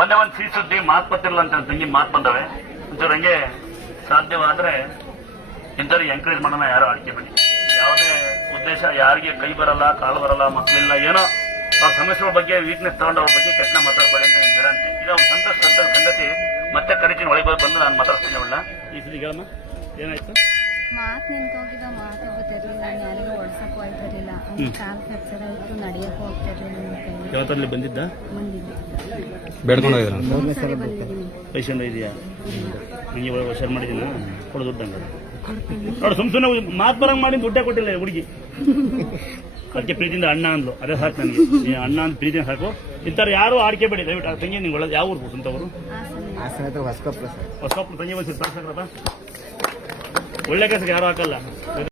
ಒಂದೇ ಒಂದು ಸಿಹಿ ಸುದ್ದಿ ಮಾತು ಬರ್ತಿರಲ್ಲ ಅಂತ ತಂಗಿ ಮಾತು ಬಂದವೆ. ಒಂಚೂರು ಹಂಗೆ ಸಾಧ್ಯವಾದ್ರೆ ಇಂಥವ್ರಿಗೆ ಎಂಕರೇಜ್ ಮಾಡೋಣ ಯಾರು ಆಯ್ಕೆ ಬನ್ನಿ ಯಾವುದೇ ಉದ್ದೇಶ ಯಾರಿಗೆ ಕೈ ಬರಲ್ಲ ಕಾಲು ಬರಲ್ಲ ಮಕ್ಕಳಿಲ್ಲ ಏನೋ ಅವ್ರ ಸಮಸ್ಯೆಗಳ ಬಗ್ಗೆ ವೀಕ್ನೆಸ್ ತಗೊಂಡು ಅವ್ರ ಬಗ್ಗೆ ಕೆಟ್ಟ ಮಾತಾಡಬೇಡಿ ಅಂತ ನಾನು ಹೇಳಂತೆ. ಇದು ಒಂದು ಸಂತೋಷ ಸಂತೋಷ ಸಂಗತಿ. ಮತ್ತೆ ಕರಿತೀನಿ ಒಳಗೆ ಬಂದು ನಾನು ಮಾತಾಡ್ತೀನಿ ಅವಳ ಈ ಸುದ್ದಿ ಹೇಳಮ್ಮ ಏನಾಯ್ತು? ಮಾತು ನಿಂತೋಗಿದ ಮಾತು ಗೊತ್ತಿರಲಿಲ್ಲ ಯಾರಿಗೂ ಓಡ್ಸಕ್ ಹೋಗ್ತಿರಲಿಲ್ಲ. ಅವ್ನ ಕಾಲ್ ಫ್ರಾಕ್ಚರ್ ಆಯ್ತು ನಡೆಯಕ್ ಹೋಗ್ತಿರ್ಲಿಲ್ಲ. ಯಾವತ್ತಲ್ಲಿ ಬಂದಿದ್ದ? ಬೇಡ್ಕೊಂಡಿದ್ದೀರ ಪೈಸೆಂದ ಇದೆಯಾ? ನಿಮಗೆ ಹುಷಾರು ಮಾಡಿದ್ದೀನ ಕೊಡು ದುಡ್ಡು ಹಂಗಾರೆ ನೋಡು ಸುಮ್ ಸುಮ್ಮನೆ ಮಾತು ಬರಂಗ್ ಮಾಡಿ ದುಡ್ಡೇ ಕೊಟ್ಟಿಲ್ಲ ಹುಡುಗಿ. ಅದಕ್ಕೆ ಪ್ರೀತಿಯಿಂದ ಅಣ್ಣ ಅಂದ್ಲು. ಅದೇ ಸಾಕು ನನಗೆ. ನೀ ಅಣ್ಣ ಅಂತ ಪ್ರೀತಿಯಿಂದ ಸಾಕು. ಇಂಥವ್ರು ಯಾರು ಆಡ್ಕೆ ಬೇಡಿ. ದಯವಿಟ್ಟು ಆ ತಂಗಿ ನಿಂಗೆ ಒಳ್ಳೆ ಯಾವ ಊರು ಸ್ವಂತವರು ಹಾಸನ ಹಾಸನ ಹತ್ರ ಹೊಸಕೊಪ್ಪಳ ಸರ್. ಹೊಸ ತಂಗಿ ಸಾಕ್ರಪ್ಪ ಒಳ್ಳೆ ಕೆಲಸಕ್ಕೆ ಯಾರು ಹಾಕಲ್ಲ.